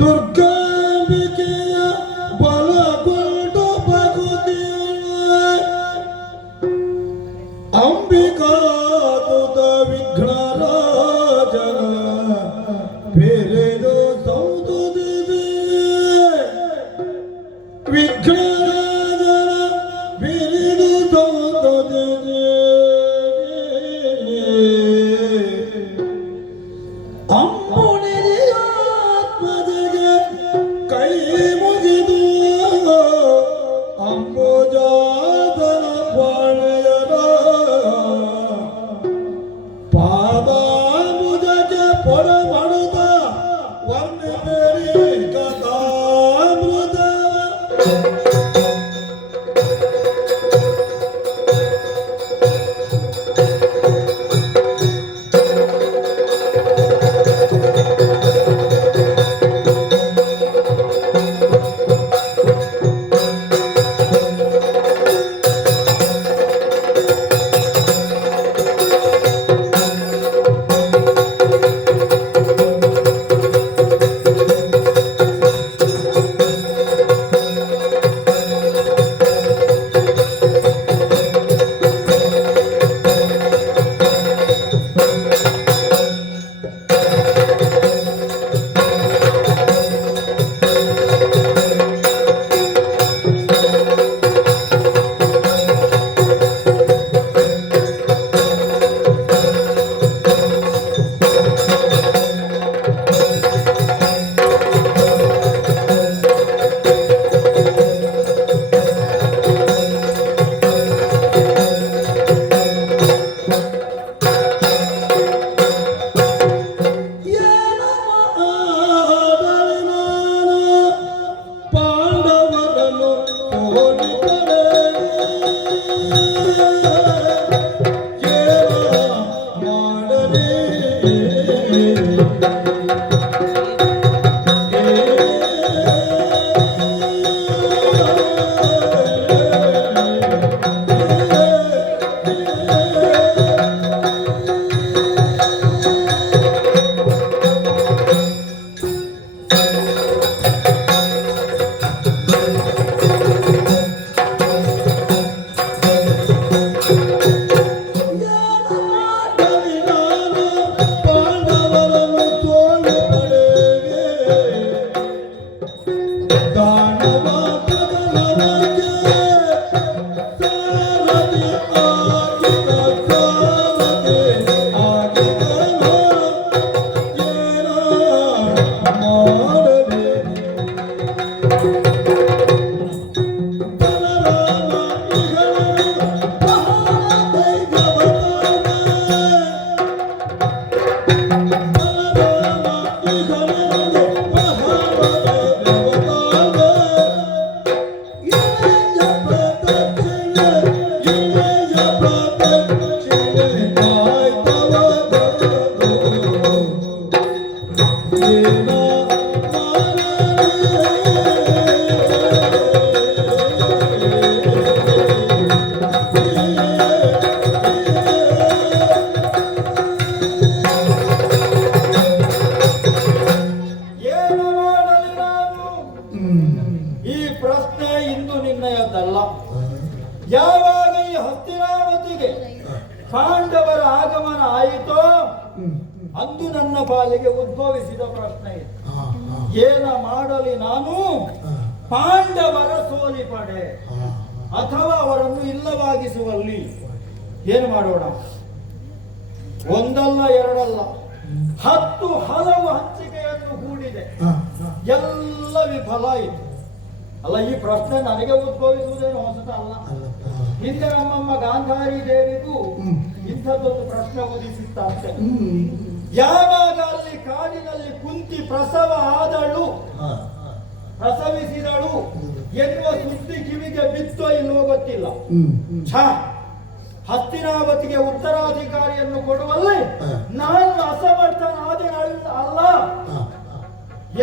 ದುರ್ಗಾಂಬಿಕೆಯ ಬಲಗೊಂಡು ಭಗುತಿಯ ಅಂಬಿಕಾದುತ ವಿಘ್ನರಾಜರ ಬೇರೆದು ಸೌದುದಿದೆ ವಿಘ್ನರಾಜರ ಬೇರೆದು ಸೌದುದಿದೆ ಅಂಬುಣಿಯಾತ್ಮದಿಗೆ ಕೈ ಮುಗಿದು ಅಂಬುಜಾತನ ಪಾಳೆಯರ ಪಾದಾಂಬುಜಕ್ಕೆ ಪೊಡ ಮಾಡುತ್ತ ವರ್ಣಿಬೇರಿ ಕಥಾಮೃತ ಯಾವಾಗ ಈ ಹಸ್ತಿನಾವತಿಗೆ ಪಾಂಡವರ ಆಗಮನ ಆಯಿತೋ ಅಂದು ನನ್ನ ಪಾಲಿಗೆ ಉದ್ಭವಿಸಿದ ಪ್ರಶ್ನೆ ಇದೆ. ಏನ ಮಾಡಲಿ ನಾನು? ಪಾಂಡವರ ಸೋಲಿಪಡೆ ಅಥವಾ ಅವರನ್ನು ಇಲ್ಲವಾಗಿಸುವಲ್ಲಿ ಏನು ಮಾಡೋಣ? ಒಂದಲ್ಲ ಎರಡಲ್ಲ 10 ಹಲವು ಹಂಚಿಕೆಯನ್ನು ಹೂಡಿದೆ, ಎಲ್ಲ ವಿಫಲ ಆಯಿತು. ಅಲ್ಲ, ಈ ಪ್ರಶ್ನೆ ನನಗೆ ಉದ್ಭವಿಸುವುದೇನು ಹೊಸತಲ್ಲ. ಹಿಂದೆ ನಮ್ಮಮ್ಮ ಗಾಂಧಾರಿ ದೇವಿಗೂ ಇಂಥದ್ದೊಂದು ಪ್ರಶ್ನೆ ಉದಿಸಿತ್ತಂತೆ. ಯಾವಾಗ ಅಲ್ಲಿ ಕಾಡಿನಲ್ಲಿ ಕುಂತಿ ಪ್ರಸವ ಆದಳು, ಪ್ರಸವಿಸಿದಳು ಎನ್ನುವ ಸುದ್ದಿ ಕಿವಿಗೆ ಬಿತ್ತೋ ಇಲ್ಲವೋ ಗೊತ್ತಿಲ್ಲ. ಹಸ್ತಿನಾವತಿಗೆ ಉತ್ತರಾಧಿಕಾರಿಯನ್ನು ಕೊಡುವಲ್ಲಿ ನಾನು ಅಸಮರ್ಥನಾದ ಅಲ್ಲ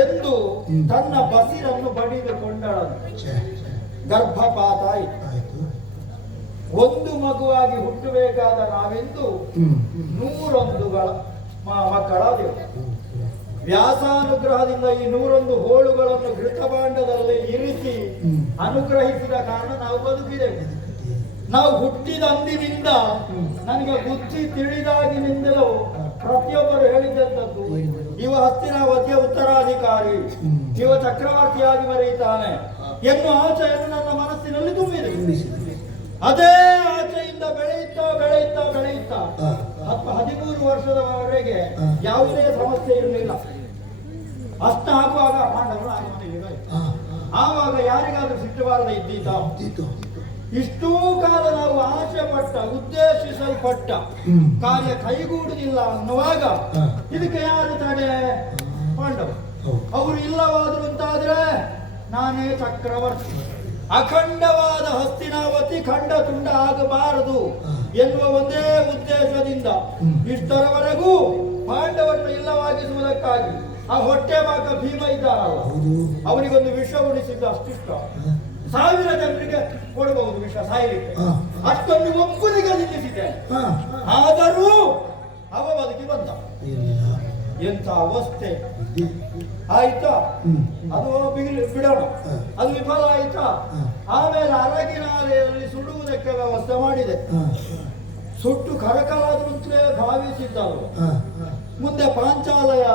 ಎಂದು ತನ್ನ ಬಸಿರನ್ನು ಬಡಿದುಕೊಂಡಳಂತೆ. ಗರ್ಭಪಾತ ಆಯಿತು. ಒಂದು ಮಗುವಾಗಿ ಹುಟ್ಟಬೇಕಾದ ನಾವೆಂದು 101 ಮಕ್ಕಳಾದೆವು. ವ್ಯಾಸಾನುಗ್ರಹದಿಂದ ಈ 101 ಹೋಳುಗಳನ್ನು ಘೃತಭಾಂಡದಲ್ಲಿ ಇರಿಸಿ ಅನುಗ್ರಹಿಸಿದ ಕಾರಣ ನಾವು ಬದುಕಿದೆವು. ನಾವು ಹುಟ್ಟಿದ ಅಂದಿನಿಂದ ನನಗೆ ಬುದ್ಧಿ ತಿಳಿದಾಗಿನಿಂದಲೂ ಪ್ರತಿಯೊಬ್ಬರು ಹೇಳಿದಂಥದ್ದು, ಇವ ಹಸ್ತಿನಾವತಿಯ ಉತ್ತರಾಧಿಕಾರಿ, ಇವ ಚಕ್ರವರ್ತಿಯಾಗಿ ಬರೆಯುತ್ತಾನೆ ಎನ್ನುವ ಆಶೆಯನ್ನು ನನ್ನ ಮನಸ್ಸಿನಲ್ಲಿ ತುಂಬಿದೆ. ಅದೇ ಆಚೆಯಿಂದ ಬೆಳೆಯುತ್ತಾ ಬೆಳೆಯುತ್ತಾ ಬೆಳೆಯುತ್ತಾ 13 ವರ್ಷದವರೆಗೆ ಯಾವುದೇ ಸಮಸ್ಯೆ ಇರಲಿಲ್ಲ. ಅಷ್ಟ ಆಗುವಾಗ ಪಾಂಡವರು ಆವಾಗ ಯಾರಿಗಾದ್ರೂ ಸಿಟ್ಟಬಾರದ ಇದ್ದೀತ. ಇಷ್ಟೂ ಕಾಲ ನಾವು ಆಸೆ ಪಟ್ಟ ಉದ್ದೇಶಿಸಲ್ಪಟ್ಟ ಕಾರ್ಯ ಕೈಗೂಡುವುದಿಲ್ಲ ಅನ್ನುವಾಗ ಇದಕ್ಕೆ ಯಾರು ತಡೆ? ಪಾಂಡವರು. ಅವರು ಇಲ್ಲವಾದ್ರು ಅಂತಾದ್ರೆ ನಾನೇ ಚಕ್ರವರ್ತಿ, ಅಖಂಡವಾದ ಹಸ್ತಿನಾವತಿ ಖಂಡ ತುಂಡ ಆಗಬಾರದು ಎನ್ನುವ ಒಂದೇ ಉದ್ದೇಶದಿಂದ ಇಷ್ಟರವರೆಗೂ ಪಾಂಡವರನ್ನು ಇಲ್ಲವಾಗಿಸುವುದಕ್ಕಾಗಿ ಆ ಹೊಟ್ಟೆ ಬಾಕ ಭೀಮ ಇದ್ದಾರಲ್ಲ, ಅವನಿಗೊಂದು ವಿಷ ಉಣಿಸಿದ್ದು ಅಷ್ಟಿಷ್ಟ. 1000 ಜನರಿಗೆ ಕೊಡಬಹುದು ವಿಷ ಸಾಯಲಿಕ್ಕೆ, ಅಷ್ಟೊಂದು ಒಬ್ಬನಿಗೆ ನಿಲ್ಲಿಸಿದೆ. ಆದರೂ ಅವ ಬದುಕಿ ಬಂದ. ಎಂತ ಅವಸ್ಥೆ ಆಯ್ತಾ? ಅದು ಬಿಡೋಣ, ಅದು ವಿಫಲ ಆಯ್ತಾ? ಆಮೇಲೆ ಅರಗಿನಾಲೆಯಲ್ಲಿ ಸುಡುವುದಕ್ಕೆ ವ್ಯವಸ್ಥೆ ಮಾಡಿದೆ. ಸುಟ್ಟು ಕರಕಲಾದ್ರು ಅಂತಲೇ ಭಾವಿಸಿದ್ದರು. ಮುಂದೆ ಪಾಂಚಾಲಯ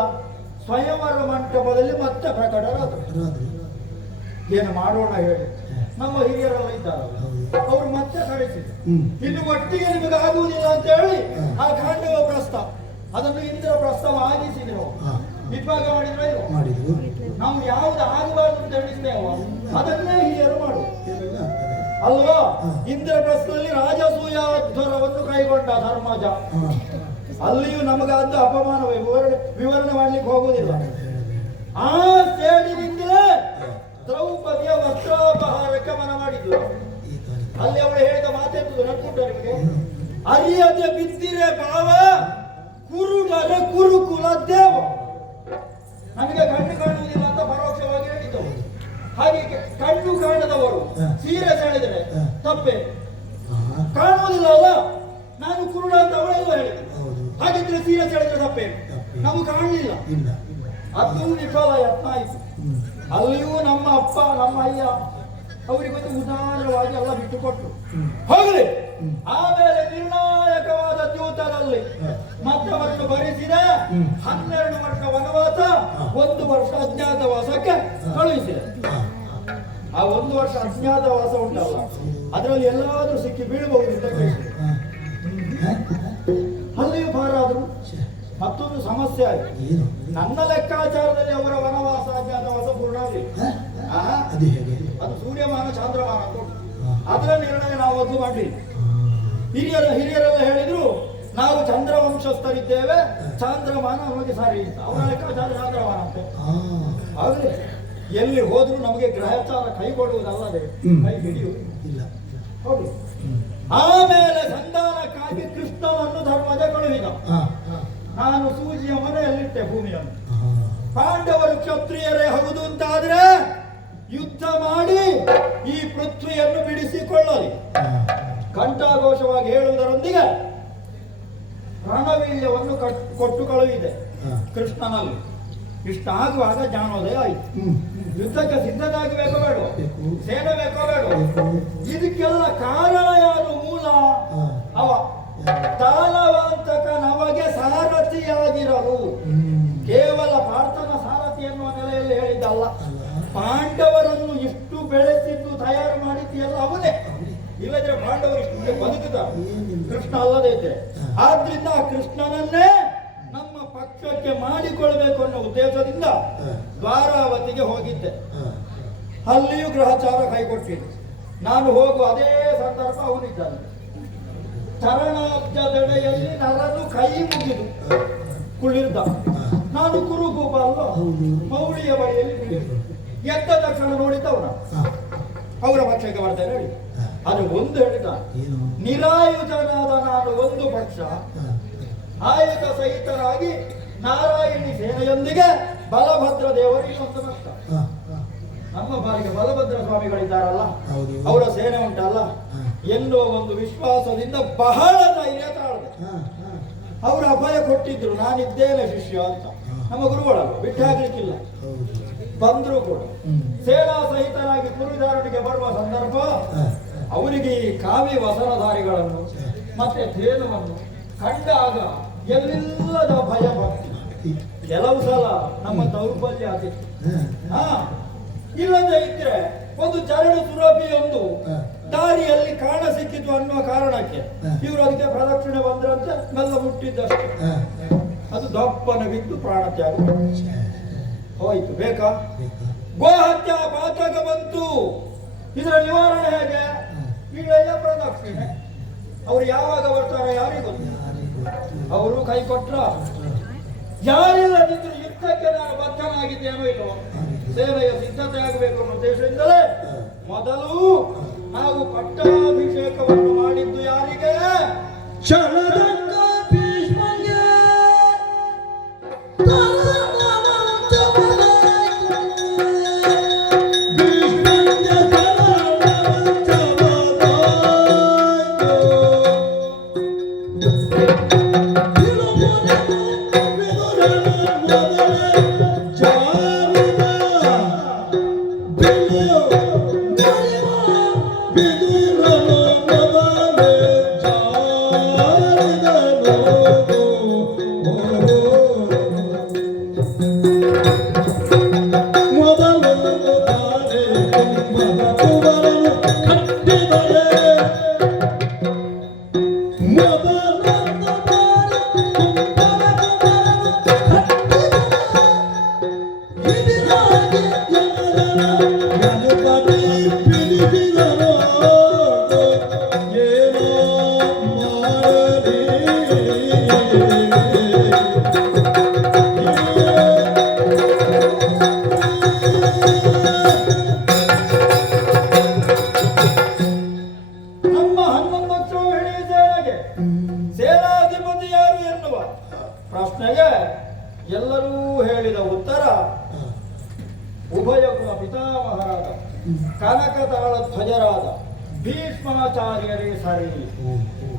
ಸ್ವಯಂವರ ಮಂಟಪದಲ್ಲಿ ಮತ್ತೆ ಪ್ರಕಟರಾದರು. ಏನು ಮಾಡೋಣ ಹೇಳಿ, ನಮ್ಮ ಹಿರಿಯರೆಲ್ಲ ಇದ್ದಾರಲ್ಲ, ಅವರು ಮತ್ತೆ ಕಳಿಸಿದ್ರು. ಇನ್ನು ಒಟ್ಟಿಗೆ ನಿಮಗೆ ಆಗುವುದಿಲ್ಲ ಅಂತ ಹೇಳಿ ಆ ಖಾಂಡವ ಪ್ರಸ್ತ ಅದನ್ನು ಇಂದ್ರ ಪ್ರಸ್ತಾವ ಆಗಿಸಿದ್ರು. ವಿಭಾಗ ಮಾಡಿದ್ರು. ನಾವು ಯಾವ್ದು ಆಗಬಾರ್ದು ಅಂತ ಹೇಳಿದ್ದೇವೋ ಅದನ್ನೇ ಹಿರಿಯರು ಮಾಡು ಅಲ್ವಾ? ಇಂದ್ರಪ್ರಸ್ಥದಲ್ಲಿ ರಾಜಸೂಯಾಧ್ವರವನ್ನು ಕೈಗೊಂಡ ಧರ್ಮಜ. ಅಲ್ಲಿಯೂ ನಮಗಾದ ಅಪಮಾನವೇ, ವಿವರಣೆ ಮಾಡ್ಲಿಕ್ಕೆ ಹೋಗುವುದಿಲ್ಲ. ಆ ಸೇಡಿನಿಂದಲೇ ದ್ರೌಪದಿಯ ವಸ್ತ್ರಾಪಹಾರಕ್ಕೆ ಮನ ಮಾಡಿದ್ರು. ಅಲ್ಲಿ ಅವಳು ಹೇಳಿದ ಮಾತೆಂತದ್ದು ನಡ್ಕೊಂಡು ನಿಮಗೆ ಅರಿಯದೆ ಬಿದ್ದಿರೆ ಭಾವ ಕುರುಡರೆ ಕುರುಕುಲ ದೇವ. ನಮಗೆ ಕಣ್ಣು ಕಾಣುವುದಿಲ್ಲ ಅಂತ ಪರೋಕ್ಷವಾಗಿ ಹೇಳಿದ್ದವು. ಹಾಗೆ ಕಣ್ಣು ಕಾಣದವರು ಸೀರೆ ಸೆಳೆದರೆ ತಪ್ಪೆ, ಕಾಣುವುದಿಲ್ಲ ಅಲ್ಲ, ನಾನು ಕುರುಡ ಅಂತ ಅವಳೆಲ್ಲ ಹೇಳಿದ್ರು. ಹಾಗಿದ್ರೆ ಸೀರೆ ಸೆಳೆದ್ರೆ ತಪ್ಪೆ, ನಾವು ಕಾಣಲಿಲ್ಲ. ಅದು ವಿಫಲ ಯತ್ನ ಆಯಿತು. ಅಲ್ಲಿಯೂ ನಮ್ಮ ಅಪ್ಪ ನಮ್ಮ ಅಯ್ಯ ಅವರಿಗೊಂದು ಉದಾರವಾಗಿ ಎಲ್ಲ ಬಿಟ್ಟುಕೊಟ್ರು. ಹೋಗಲಿ. ಆಮೇಲೆ ನಿರ್ಣಾಯಕವಾದ ದ್ಯೂತದಲ್ಲಿ ಮತ್ತವನ್ನು ಭರಿಸಿದ 12 ವರ್ಷ ವನವಾಸ, 1 ವರ್ಷ ಅಜ್ಞಾತವಾಸಕ್ಕೆ ಕಳುಹಿಸಿದೆ. ಆ 1 ವರ್ಷ ಅಜ್ಞಾತವಾಸ ಉಂಟಲ್ಲ, ಅದರಲ್ಲಿ ಎಲ್ಲಾದ್ರೂ ಸಿಕ್ಕಿ ಬೀಳಬಹುದು ಅಂತ ಕೇಳಿಸಿದೆ. ಅಲ್ಲಿಯೂ ಪಾರಾದ್ರು. ಮತ್ತೊಂದು ಸಮಸ್ಯೆ ಆಯಿತು. ನನ್ನ ಲೆಕ್ಕಾಚಾರದಲ್ಲಿ ಅವರ ವನವಾಸ ಅಜ್ಞಾತವಾಸ ಪೂರ್ಣ ಆಗಲಿಲ್ಲ. ಅದು ಸೂರ್ಯಮಾನ ಚಾಂದ್ರಮಾನ ಅಂತ ಉಂಟು. ಅದರ ನಿರ್ಣಯ ನಾವು ಒಂದು ಮಾಡಲಿಲ್ಲ. ಹಿರಿಯರೆಲ್ಲ ಹೇಳಿದ್ರು ನಾವು ಚಂದ್ರವಂಶಸ್ಥರಿದ್ದೇವೆ, ಚಾಂದ್ರಮಾನ ನಮಗೆ ಸರಿ ಅಂತ. ಅವರ ಲೆಕ್ಕಾಚಾರ ಚಾಂದ್ರಮಾನ ಅಂತ. ಆದರೆ ಎಲ್ಲಿ ಹೋದ್ರು ನಮಗೆ ಗ್ರಹಚಾರ ಕೈಗೊಳ್ಳುವುದಲ್ಲದೆ ಕೈ ಹಿಡಿಯುವುದಿಲ್ಲ. ಹೌದು. ಆಮೇಲೆ ಸಂಧಾನಕ್ಕಾಗಿ ಕೃಷ್ಣನನ್ನು ಧರ್ಮದ ಕಳುಹಿದ. ನಾನು ಸೂಜಿಯ ಮನೆಯಲ್ಲಿಟ್ಟೆ ಭೂಮಿಯನ್ನು. ಪಾಂಡವರು ಕ್ಷತ್ರಿಯರೇ ಹೌದು ಅಂತಾದ್ರೆ ಯುದ್ಧ ಮಾಡಿ ಈ ಪೃಥ್ವಿಯನ್ನು ಬಿಡಿಸಿಕೊಳ್ಳಲಿ. ಕಂಠಾಘೋಷವಾಗಿ ಹೇಳುವುದರೊಂದಿಗೆ ರಣವೀರ್ಯವನ್ನು ಕೊಟ್ಟು ಕಳುಹಿದೆ ಕೃಷ್ಣನಲ್ಲಿ. ಇಷ್ಟಾಗುವಾಗ ಜ್ಞಾನೋದಯ ಆಯಿತು. ಯುದ್ಧಕ್ಕೆ ಸಿದ್ಧರಾಗಬೇಕೋ ಬೇಡ, ಸೇನೆ ಬೇಕೋ ಬೇಡ, ಇದಕ್ಕೆಲ್ಲ ಕಾರಣ ಯಾರು? ಮೂಲ ಅವ ತಾಲವಾಂತಕ ನಮಗೆ ಸಾರಥಿಯಾಗಿರಲು. ಕೇವಲ ಪಾರ್ಥನ ಸಾರಥಿ ಎನ್ನುವ ನೆಲೆಯಲ್ಲಿ ಹೇಳಿದ್ದಲ್ಲ, ಪಾಂಡವರನ್ನು ಇಷ್ಟು ಬೆಳೆಸಿದ್ದು ತಯಾರು ಮಾಡಿದ್ದೆಲ್ಲ ಅವನೇ. ಇಲ್ಲದ್ರೆ ಪಾಂಡವರು ಇಷ್ಟು ಬದುಕಿದ್ದಾರೆ, ಕೃಷ್ಣ ಅಲ್ಲದೇ ಇದ್ದೆ. ಆದ್ರಿಂದ ಆ ಕೃಷ್ಣನನ್ನೇ ನಮ್ಮ ಪಕ್ಷಕ್ಕೆ ಮಾಡಿಕೊಳ್ಬೇಕು ಅನ್ನೋ ಉದ್ದೇಶದಿಂದ ದ್ವಾರಾವತಿಗೆ ಹೋಗಿದ್ದೆ. ಅಲ್ಲಿಯೂ ಗ್ರಹಚಾರ ಕೈಗೊಟ್ಟಿದ್ದೆ. ನಾನು ಹೋಗುವ ಅದೇ ಸಂದರ್ಭ ಅವನಿದ್ದಾನೆ. ಚರಣಾಬ್ಜದೆಡೆಯಲ್ಲಿ ನರನು ಕೈ ಮುಗಿದು ಕುಳಿರ್ದ. ನಾನು ಕುರುಭೂಪ ಅಲ್ವಾ, ಮೌಳಿಯ ಬಳಿಯಲ್ಲಿ ಎದ್ದ ತಕ್ಷಣ ನೋಡಿದ್ದವನ ಅವರ ಪಕ್ಷಕ್ಕೆ ಬರ್ತೇನೆ ಹೇಳಿ. ಅದು ಒಂದು ಹೇಳಿದ, ನಿರಾಯುಧನಾದ ನಾನು ಒಂದು ಪಕ್ಷ, ಆಯುಧ ಸಹಿತರಾಗಿ ನಾರಾಯಣಿ ಸೇನೆಯೊಂದಿಗೆ ಬಲಭದ್ರ ದೇವರು ಇನ್ನೊಂದು ಪಕ್ಷ. ನಮ್ಮ ಬಾರಿಗೆ ಬಲಭದ್ರ ಸ್ವಾಮಿಗಳಿದ್ದಾರಲ್ಲ, ಅವರ ಸೇನೆ ಉಂಟಲ್ಲ ಎನ್ನುವ ಒಂದು ವಿಶ್ವಾಸದಿಂದ ಬಹಳ ಧೈರ್ಯ ತಾಳದೆ ಅವರು ಅಭಯ ಕೊಟ್ಟಿದ್ರು, ನಾನಿದ್ದೇನೆ ಶಿಷ್ಯ ಅಂತ. ನಮ್ಮ ಗುರುಗಳಲ್ಲ, ಬಿಟ್ಟು ಹಾಕ್ಲಿಕ್ಕಿಲ್ಲ. ಬಂದ್ರು ಕೂಡ ಸೇನಾ ಸಹಿತನಾಗಿ ಕುರುಧಾರಣಿಗೆ ಬರುವ ಸಂದರ್ಭ ಅವರಿಗೆ ಈ ಕಾವಿ ವಸನಧಾರಿಗಳನ್ನು ಮತ್ತೆ ಧೇನುವನ್ನು ಕಂಡಾಗ ಎಲ್ಲಿಲ್ಲದ ಭಯ ಭಕ್ತಿ. ಕೆಲವು ಸಲ ನಮ್ಮ ದೌರ್ಬಲ್ಯ ಆಗಿತ್ತು. ಇಲ್ಲದೆ ಇದ್ರೆ ಒಂದು ಚರಡು ಸುರಭಿಯೊಂದು ದಾರಿಯಲ್ಲಿ ಕಾಣ ಸಿಕ್ಕಿತು ಅನ್ನುವ ಕಾರಣಕ್ಕೆ ಇವರು ಅದಕ್ಕೆ ಪ್ರದಕ್ಷಿಣೆ ಬಂದ್ರಂತೆ ಮೆಲ್ಲ ಮುಟ್ಟಿದ್ದಷ್ಟು ಅದು ದಪ್ಪನ ಬಿದ್ದು ಪ್ರಾಣ ತ್ಯಾಗ ಹೋಯ್ತು. ಬೇಕಾ? ಗೋಹತ್ಯಾ ಪಾತಕ ಬಂತು. ಇದರ ನಿವಾರಣೆ ಹೇಗೆ? ಈಳೆಯ ಪ್ರದಕ್ಷಿಣೆ. ಅವ್ರು ಯಾವಾಗ ಬರ್ತಾರೆ ಯಾರಿಗೂ ಗೊತ್ತು. ಅವರು ಕೈ ಕೊಟ್ರ ಯಾರಿಲ್ಲದಿದ್ರು ಯುದ್ಧಕ್ಕೆ ನಾನು ಬದ್ಧನಾಗಿದ್ದೇನೋ ಇಲ್ಲವೋ, ಸೇವೆಯ ಸಿದ್ಧತೆ ಆಗಬೇಕು ಅನ್ನೋ ಉದ್ದೇಶದಿಂದಲೇ ಮೊದಲು ನಾವು ಪಟ್ಟಾಭಿಷೇಕವನ್ನು ಮಾಡಿದ್ದು ಯಾರಿಗೆ? ಶರದಂಗ ಭೀಷ್ಮಂಗೆ ಸೇನಾಧಿಪತಿ ಯಾರು ಎನ್ನುವ ಪ್ರಶ್ನೆಗೆ ಎಲ್ಲರೂ ಹೇಳಿದ ಉತ್ತರ ಉಭಯ ಕುಲ ಪಿತಾಮಹರಾದ ಕನಕ ತಾಳ ಧ್ವಜರಾದ ಭೀಷ್ಮಾಚಾರ್ಯರೇ ಸರಿ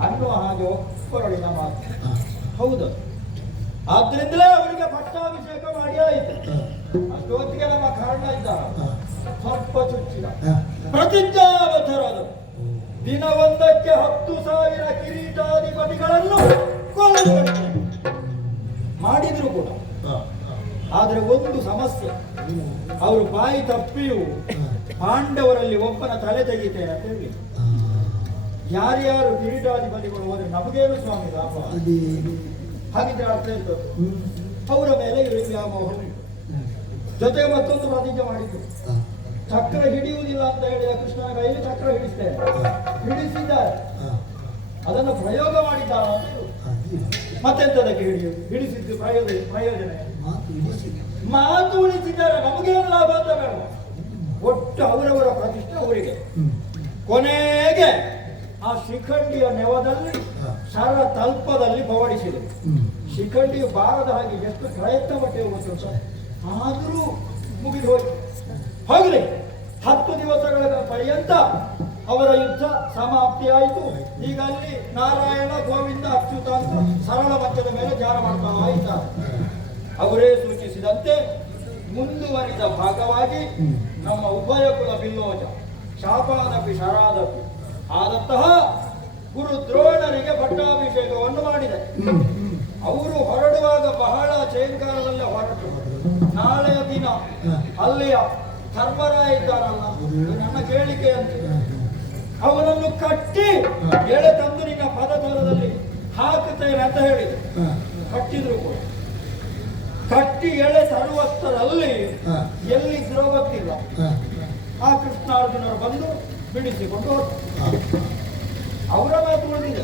ಅನ್ನುವ ಹಾಗೆ ಒಬ್ಬರೊಳಿನ ಮಾತು. ಹೌದು, ಆದ್ರಿಂದಲೇ ಅವರಿಗೆ ಪಟ್ಟಾಭಿಷೇಕ ಮಾಡಿ ಆಯಿತು. ಅಷ್ಟೊತ್ತಿಗೆ ನಮ್ಮ ಕರ್ಣ ಇದ್ದ ಸ್ವಲ್ಪ ಚುಚ್ಚಿದ, ಪ್ರತಿಜ್ಞಾಬದ್ಧರಾದರು. ದಿನವೊಂದಕ್ಕೆ 10,000 ಕಿರೀಟಾಧಿಪತಿಗಳನ್ನು ಕೊಲ್ಲಲು ಮಾಡಿದ್ರು ಕೂಡ. ಆದರೆ ಒಂದು ಸಮಸ್ಯೆ, ಅವರು ಬಾಯಿ ತಪ್ಪಿಯೂ ಪಾಂಡವರಲ್ಲಿ ಒಬ್ಬನ ತಲೆ ತೆಗಿತೇನೆ ಅಂತ ಹೇಳಿ. ಯಾರ್ಯಾರು ಕಿರೀಟಾಧಿಪತಿಗಳು ಹೋದ್ರೆ ನಮಗೇನು ಸ್ವಾಮಿ ಲಾಭ? ಹಾಗಿದ್ರೆ ಅರ್ಥ ಇತ್ತು ಅವರ ಮೇಲೆ ಇವರಿಗೆ ವ್ಯಾಮೋಹ ಉಂಟು. ಜೊತೆಗೆ ಮತ್ತೊಂದು ಪ್ರತಿಜ್ಞೆ ಮಾಡಿದ್ರು, ಚಕ್ರ ಹಿಡಿಯುವುದಿಲ್ಲ ಅಂತ ಹೇಳಿದ ಕೃಷ್ಣನ ಕೈಯಲ್ಲಿ ಚಕ್ರ ಹಿಡಿಸ್ತೇನೆ. ಹಿಡಿಸಿದ್ದಾರೆ, ಅದನ್ನು ಪ್ರಯೋಗ ಮಾಡಿದ್ದಾರ. ಮತ್ತೆಂತದಕ್ಕೆ ಹಿಡಿಸಿದ್ದು ಪ್ರಯೋಜನ ಮಾತು ಉಳಿಸಿದ್ದಾರೆ. ನಮಗೇನು ಲಾಭ ಅಂತ ಬೇಡ, ಒಟ್ಟು ಅವರವರ ಪ್ರತಿಷ್ಠೆ ಅವರಿಗೆ. ಕೊನೆಗೆ ಆ ಶಿಖಂಡಿಯ ನೆವದಲ್ಲಿ ಶರ ತಲ್ಪದಲ್ಲಿ ಪವಡಿಸಿದರು. ಶಿಖಂಡಿಯು ಬಾರದ ಹಾಗೆ ಎಷ್ಟು ಪ್ರಯತ್ನ ಪಟ್ಟೆ ಗೊತ್ತುಂಟ, ಆದರೂ ಮುಗಿದು ಹೋಯ್ತು. ಹೋಗಲಿ, 10 ದಿವಸಗಳ ಪರ್ಯಂತ ಅವರ ಯುದ್ಧ ಸಮಾಪ್ತಿಯಾಯಿತು. ಈಗ ಅಲ್ಲಿ ನಾರಾಯಣ ಗೋವಿಂದ ಅಚ್ಯುತ ಅಂತ ಸರಳ ಮಟ್ಟದ ಮೇಲೆ ಧ್ಯಾನ ಮಾಡ್ತಾ ಇದ್ದಾರೆ. ಅವರೇ ಸೂಚಿಸಿದಂತೆ ಮುಂದುವರಿದ ಭಾಗವಾಗಿ ನಮ್ಮ ಉಭಯ ಕುಲ ಬಿಲ್ಲೋಜ ಶಾಪಾದಪಿ ಶರಾದಪಿ ಆದಂತಹ ಗುರು ದ್ರೋಣರಿಗೆ ಪಟ್ಟಾಭಿಷೇಕವನ್ನು ಮಾಡಿದೆ. ಅವರು ಹೊರಡುವಾಗ ಬಹಳ ಚೇಂಕಾರದಲ್ಲೇ ಹೊರಟು ನಾಳೆಯ ದಿನ ಅಲ್ಲಿಯ ಧರ್ಮರಾಯ ಇದ್ದಾರಲ್ಲ, ನನ್ನ ಕೇಳಿಕೆ ಅಂತ ಅವನನ್ನು ಕಟ್ಟಿ ಎಳೆ ತಂದು ನಿನ್ನ ಪದತಲದಲ್ಲಿ ಹಾಕುತ್ತೇನೆ ಅಂತ ಹೇಳಿದ್ರು. ಕಟ್ಟಿದ್ರು ಕೂಡ. ಕಟ್ಟಿ ಎಳೆ ತರುವಷ್ಟರಲ್ಲಿ ಎಲ್ಲಿದ್ರೋ ಗೊತ್ತಿಲ್ಲ. ಆ ಕೃಷ್ಣಾರ್ಜುನರು ಬಂದು ಬಿಡಿಸಿಕೊಂಡು ಹೋದ್ರು. ಅವರ ಮಾತು ಉಳಿದಿದೆ,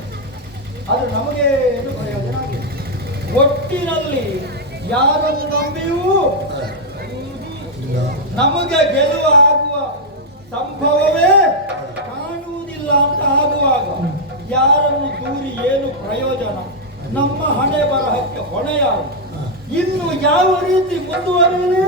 ಆದ್ರೆ ನಮಗೆ ಏನು ಪ್ರಯೋಜನ ಆಗಿದೆ. ಒಟ್ಟಿನಲ್ಲಿ ಯಾರನ್ನು ನಂಬಿಯೂ ನಮಗೆ ಗೆಲುವು ಆಗುವ ಸಂಭವವೇ ಕಾಣುವುದಿಲ್ಲ ಅಂತ ಆಗುವಾಗ ಯಾರನ್ನು ದೂರಿ ಏನು ಪ್ರಯೋಜನ? ನಮ್ಮ ಹಣೆ ಬರಹಕ್ಕೆ ಹೊಣೆಯಾರು. ಇನ್ನು ಯಾವ ರೀತಿ ಮುಂದುವರಿಯಲಿ?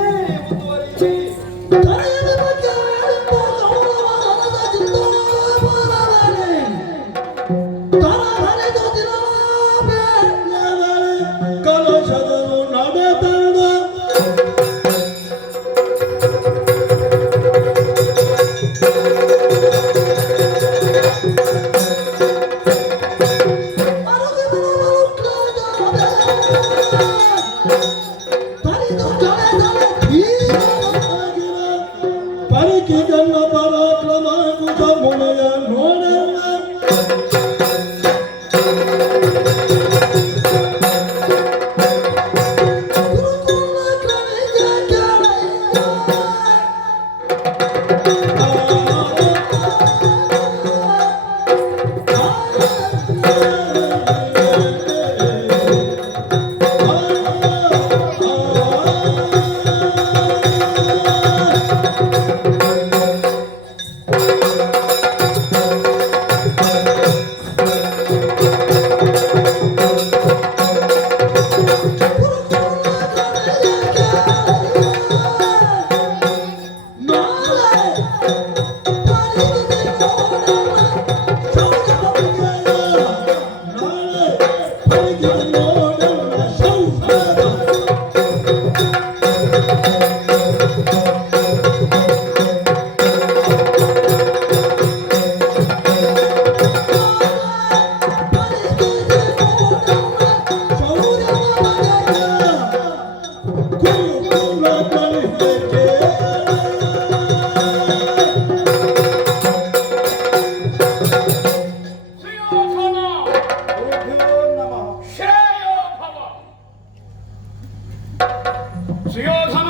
ಸುಯೋಧನ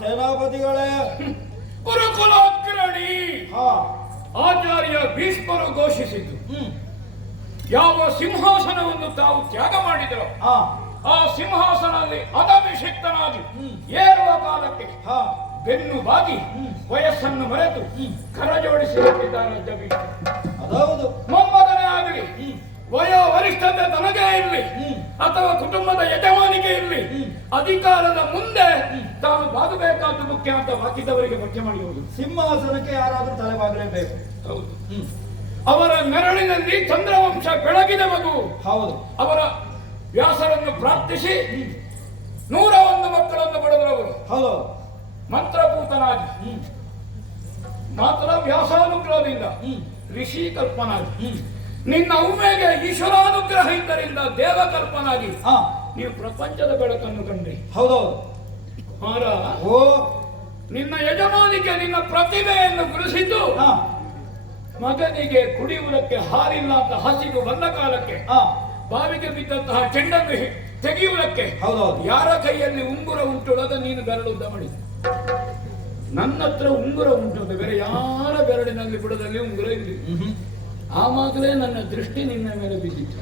ಸೇನಾಪತಿಗಳೇ. ಗುರುಕುಲಾಗ್ರಣಿ ಹಾ ಆಚಾರ್ಯ ಭೀಷ್ಮರು ಘೋಷಿಸಿದ್ದು ಯಾವ ಸಿಂಹಾಸನವನ್ನು ತಾವು ತ್ಯಾಗ ಮಾಡಿದರೋ ಹಾ ಆ ಸಿಂಹಾಸನದಲ್ಲಿ ಅನಭಿಷಿಕ್ತನಾಗಿ ಏರುವ ಕಾಲಕ್ಕೆ ಬೆನ್ನು ಬಾಗಿ ವಯಸ್ಸನ್ನು ಮರೆತು ಕರ ಜೋಡಿಸಿರುತ್ತಿದ್ದಾರೆ ಭೀಷ್ಮ. ಅದೌದು. ಮೊಮ್ಮಗನೇ ಆಗಲಿ ವಯೋ ವರಿಷ್ಠತೆ ತನಗೇ ಇರಲಿ ಅಥವಾ ಕುಟುಂಬದ ಯಜಮಾನಿಕೆ ಇರಲಿ ಅಧಿಕಾರದ ಮುಂದೆ ತಾನು ಬಾಗಬೇಕಾದ್ದು ಮುಖ್ಯ ಅಂತ ಬಾಕಿದವರಿಗೆ ಮುಖ್ಯ ಮಾಡುವುದು. ಸಿಂಹಾಸನಕ್ಕೆ ಯಾರಾದ್ರೂ ತಲೆಬಾಗಲೇಬೇಕು. ಹೌದು. ಅವರ ನೆರಳಿನಲ್ಲಿ ಚಂದ್ರವಂಶ ಬೆಳಗಿದ ಮಗು. ಹೌದು. ಅವರ ವ್ಯಾಸರನ್ನು ಪ್ರಾರ್ಥಿಸಿ 101 ಮಕ್ಕಳನ್ನು ಪಡೆದವರು. ಹೌದು. ಮಂತ್ರಪೂತನಾಗಿ ಮಾತ್ರ ವ್ಯಾಸಾನುಗ್ರಹದಿಂದ ಋಷಿ ಕಲ್ಪನಾಗಿ ನಿನ್ನ ಉಮ್ಮೆಗೆ ಈಶ್ವರಾನುಗ್ರಹ ಇದ್ದರಿಂದ ದೇವಕಲ್ಪನಾಗಿ ನೀವು ಪ್ರಪಂಚದ ಬೆಳಕನ್ನು ಕಂಡ್ರಿ. ಹೌದೌದು. ಓ ನಿನ್ನ ಯಜಮಾನಿಗೆ ನಿನ್ನ ಪ್ರತಿಭೆಯನ್ನು ಗುರುಸಿದ್ದು ಮಗನಿಗೆ ಕುಡಿಯುವುದಕ್ಕೆ ಹಾರಿಲ್ಲ ಅಂತ ಹಸಿದು ಬಂದ ಕಾಲಕ್ಕೆ ಬಾವಿಗೆ ಬಿದ್ದಂತಹ ಚೆಂಡನ್ನು ತೆಗೆಯುವುದಕ್ಕೆ ಹೌದೌದು ಯಾರ ಕೈಯಲ್ಲಿ ಉಂಗುರ ಉಂಟುಳದ ನೀನು ಬೆರಳುದ್ದ ಮಾಡಿ. ನನ್ನ ಹತ್ರ ಉಂಗುರ ಉಂಟು, ಬೇರೆ ಯಾರ ಬೆರಳಿನಲ್ಲಿ ಬುಡದಲ್ಲಿ ಉಂಗುರ ಇಲ್ಲಿ. ಆವಾಗಲೇ ನನ್ನ ದೃಷ್ಟಿ ನಿನ್ನ ಮೇಲೆ ಬಿದ್ದಿತ್ತು.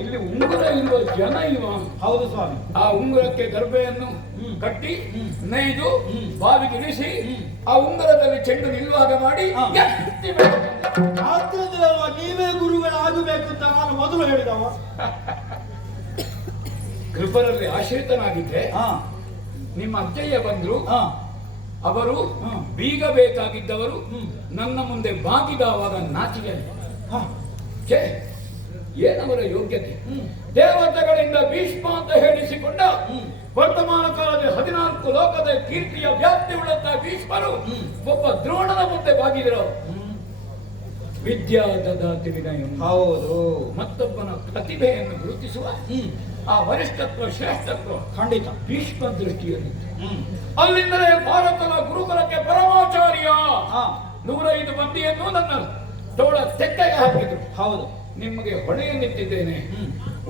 ಇಲ್ಲಿ ಉಂಗುರ ಇರುವ ಜನ ಇವ. ಹೌದು ಸ್ವಾಮಿ. ಆ ಉಂಗುರಕ್ಕೆ ಗರ್ಭೆಯನ್ನು ಕಟ್ಟಿ ನೇಯ್ದು ಬಾವಿಗೆ ಇಳಿಸಿ ಆ ಉಂಗುರದಲ್ಲಿ ಚೆಂಡು ನಿಲ್ಲುವಾಗ ಮಾಡಿ ನೀವೇ ಗುರುಗಳಾಗಬೇಕು ಅಂತ ನಾನು ಮೊದಲು ಹೇಳಿದವ. ಕೃಪರಲ್ಲಿ ಆಶ್ರಿತನಾಗಿದ್ದೆ. ನಿಮ್ಮ ಅಜ್ಜಯ್ಯ ಬಂದ್ರು. ಅವರು ಬೀಗಬೇಕಾಗಿದ್ದವರು ನನ್ನ ಮುಂದೆ ಬಾಗಿದವಾಗ ನಾಚಿಗೆ ಏನವರ ಯೋಗ್ಯತೆ. ದೇವತೆಗಳಿಂದ ಭೀಷ್ಮ ಅಂತ ಹೇಳಿಸಿಕೊಂಡ ವರ್ತಮಾನ ಕಾಲದ 14 ಲೋಕದ ಕೀರ್ತಿಯ ವ್ಯಾಪ್ತಿ ಉಳ್ಳಂತಹ ಭೀಷ್ಮರು ಒಬ್ಬ ದ್ರೋಣನ ಮುಂದೆ ಬಾಗಿದರು. ವಿದ್ಯಾ ದದಾತಿ ವಿನಯ. ಹೌದು. ಮತ್ತೊಬ್ಬನ ಪ್ರತಿಭೆಯನ್ನು ಗುರುತಿಸುವ ಆ ವರಿಷ್ಠತ್ವ ಶ್ರೇಷ್ಠತ್ವ ಖಂಡಿತ ಭೀಷ್ಮ ದೃಷ್ಟಿಯಲ್ಲಿ. ಅಲ್ಲಿಂದಲೇ ಭಾರತದ ಗುರುಕುಲಕ್ಕೆ ಪರಮಾಚಾರ್ಯ 105 ಮಂದಿಯನ್ನು ನನ್ನ ತೋಳ ತೆಕ್ಕೆಗೆ ಹಾಕಿದ್ರು. ಹೌದು. ನಿಮಗೆ ಹೊಣೆಯನ್ನಿಟ್ಟಿದ್ದೇನೆ.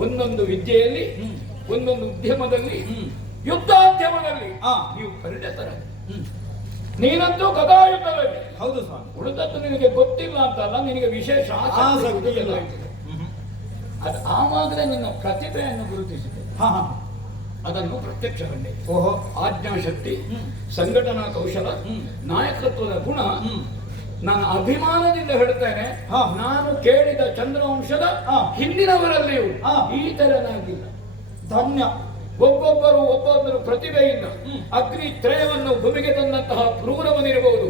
ಒಂದೊಂದು ವಿದ್ಯೆಯಲ್ಲಿ, ಒಂದೊಂದು ಉದ್ಯಮದಲ್ಲಿ, ಯುದ್ಧಾದ್ಯಮದಲ್ಲಿ ನೀವು ಪರಿಣತರ. ನೀನಂತೂ ಗದಾಯುದ್ಧದಲ್ಲಿ. ಹೌದು ಸ್ವಾಮಿ. ಉಳಿದದ್ದು ನಿನಗೆ ಗೊತ್ತಿಲ್ಲ ಅಂತಲ್ಲ, ನಿನಗೆ ವಿಶೇಷ ಆಸಕ್ತಿ ಇಲ್ಲ. ಅದು ಆವಾಗಲೇ ನಿನ್ನ ಪ್ರತಿಭೆಯನ್ನು ಗುರುತಿಸಿದೆ. ಅದನ್ನು ಪ್ರತ್ಯಕ್ಷ ಕಂಡೆ. ಓಹೋ. ಆಜ್ಞಾಶಕ್ತಿ, ಸಂಘಟನಾ ಕೌಶಲ, ನಾಯಕತ್ವದ ಗುಣ. ನಾನು ಅಭಿಮಾನದಿಂದ ಹೇಳ್ತೇನೆ, ನಾನು ಕೇಳಿದ ಚಂದ್ರವಂಶದ ಹಿಂದಿನವರಲ್ಲಿಯೂ ಈ ತರನಾಗಿಲ್ಲ. ಧನ್ಯ. ಒಬ್ಬೊಬ್ಬರು ಪ್ರತಿಭೆಯಿಂದ ಅಗ್ನಿ ತ್ರಯವನ್ನು ಭೂಮಿಗೆ ತಂದಂತಹ ಪುರೂರವನಿರಬಹುದು,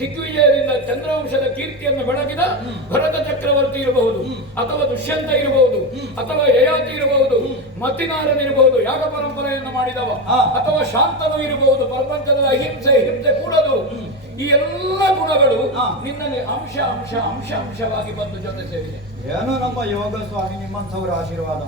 ದಿಗ್ವಿಜಯದಿಂದ ಚಂದ್ರವಂಶದ ಕೀರ್ತಿಯನ್ನು ಬೆಳಗಿದ ಭರತ ಚಕ್ರವರ್ತಿ ಇರಬಹುದು, ಅಥವಾ ದುಷ್ಯಂತ ಇರಬಹುದು, ಅಥವಾ ಯಯಾತಿ ಇರಬಹುದು, ಮತ್ತಿನಾರನಿರಬಹುದು, ಯಾಗ ಪರಂಪರೆಯನ್ನು ಮಾಡಿದವ, ಅಥವಾ ಶಾಂತನು ಇರಬಹುದು, ಪ್ರಪಂಚದ ಹಿಂಸೆ ಕೂಡದು. ಈ ಎಲ್ಲ ಗುಣಗಳು ನಿನ್ನಲ್ಲಿ ಅಂಶವಾಗಿ ಬಂದು ಜೊತೆ ಸೇರಿದೆ. ಏನು ನಮ್ಮ ಯೋಗ ಸ್ವಾಮಿ, ನಿಮ್ಮಂಥವರ ಆಶೀರ್ವಾದ.